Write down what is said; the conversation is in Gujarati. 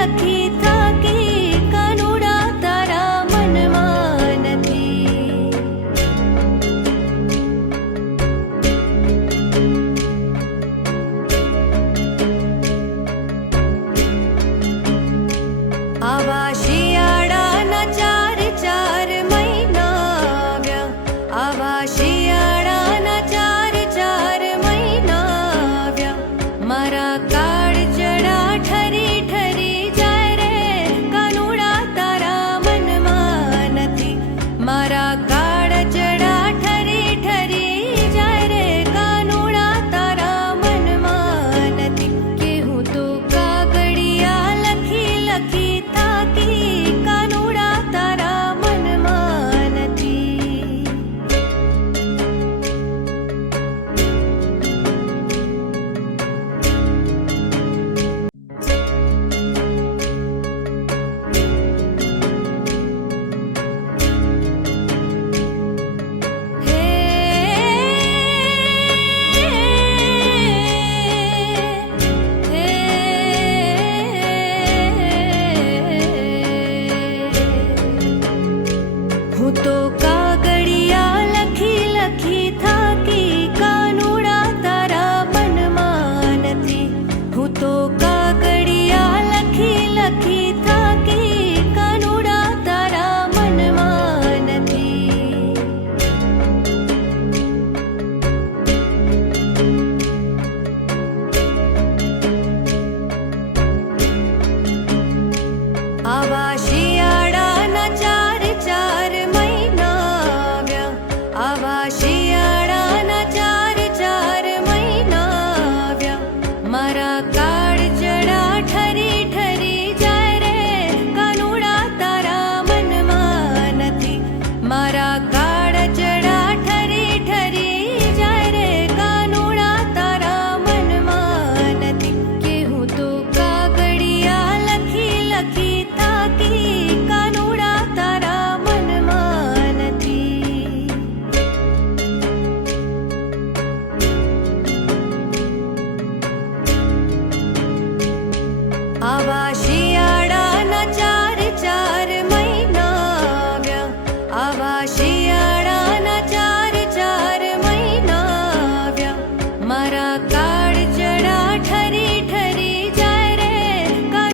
લખી થાકી કાનુડા તારા મનમાં નથી. આવા શિયાળાના ચાર ચાર મહિના આવ્યા, આવા શિયાળાના ચાર ચાર મહિના આવ્યા. મારા કાળજડા ઠરી ઠરી જાય રે કાનુડા તારા મનમાં નથી. મારા કાળજડા ઠરી ઠરી જાય રે કાનુડા તારા મનમાં નથી. કે હું તો કાગળિયા લખી લખી થાકી કાનુડા તારા મનમાં નથી. હું તો કાગળિયા લખી લખી થાકી કાનુડા તારા મનમાં નથી. હું તો કાગળિયા લખી લખી થાકી કાનુડા તારા મનમાં નથી. આવા શિયાળાના ચાર ચાર મહિના આવ્યા, આવા શિયાળાના ચાર ચાર મહિના આવ્યા. મારા કાળજડા ઠરી ઠરી જાય રે કાનુડા તારા મનમાં નથી. મારા કાળજડા ઠરી ઠરી જાય રે કાનુડા તારા મનમાં નથી. કે હું તો કાગળિયા લખી લખી થાકી કાનુડા તારા મનમાં નથી. આવા શિયાળાના ચાર ચાર મહિના આવ્યા, આવા શિયાળાના ચાર ચાર મહિના આવ્યા. મારા